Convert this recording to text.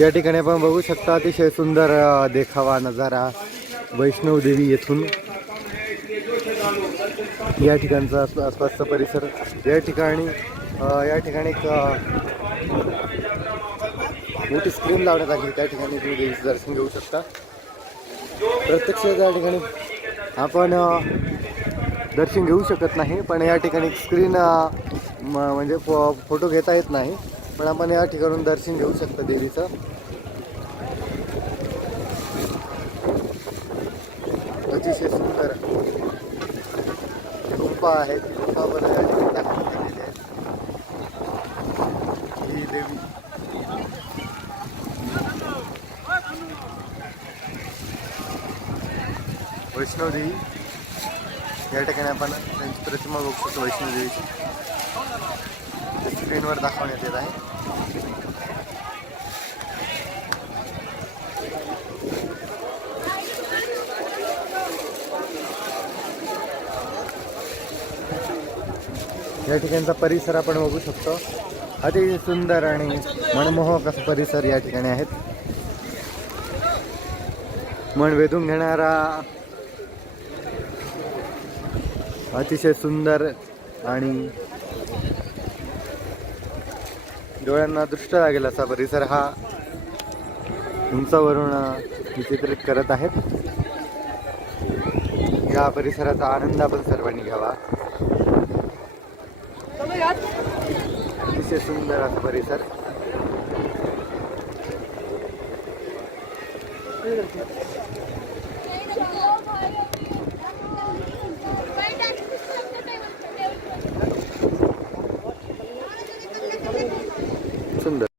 या ठिकाणी आपण बघू शकता अतिशय सुंदर देखावा नजारा वैष्णव देवी येथून या ठिकाणचा आसपासचा परिसर या ठिकाणी एक मोठी स्क्रीन लावण्यात आली त्या ठिकाणी तुम्ही देवीचं दर्शन घेऊ शकता। प्रत्यक्ष त्या ठिकाणी आपण दर्शन घेऊ शकत नाही पण या ठिकाणी स्क्रीन म्हणजे फोटो घेता येत नाही पण आपण या ठिकाणून दर्शन घेऊ शकता देवीचं। अतिशय सुंदर गुंफा आहे ती गुंफा पण या ठिकाणी दाखवली गेलेली आहे। ही देवी वैष्णव देवी या ठिकाणी आपण त्यांची प्रतिमा बघू शकतो वैष्णव देवीची स्क्रीनवर दाखवण्यात येत आहे। या ठिकाणचा परिसर आपण बघू शकतो अतिशय सुंदर आणि मनमोहक असा परिसर या ठिकाणी आहेत। मन वेधून घेणारा अतिशय सुंदर आणि डोळ्यांना दृष्ट लागेल असा परिसर हा उंचावरून चित्रित करत आहेत। या परिसराचा आनंद आपण सर्वांनी घ्यावा। अतिशय सुंदर असा परिसर सुंदर।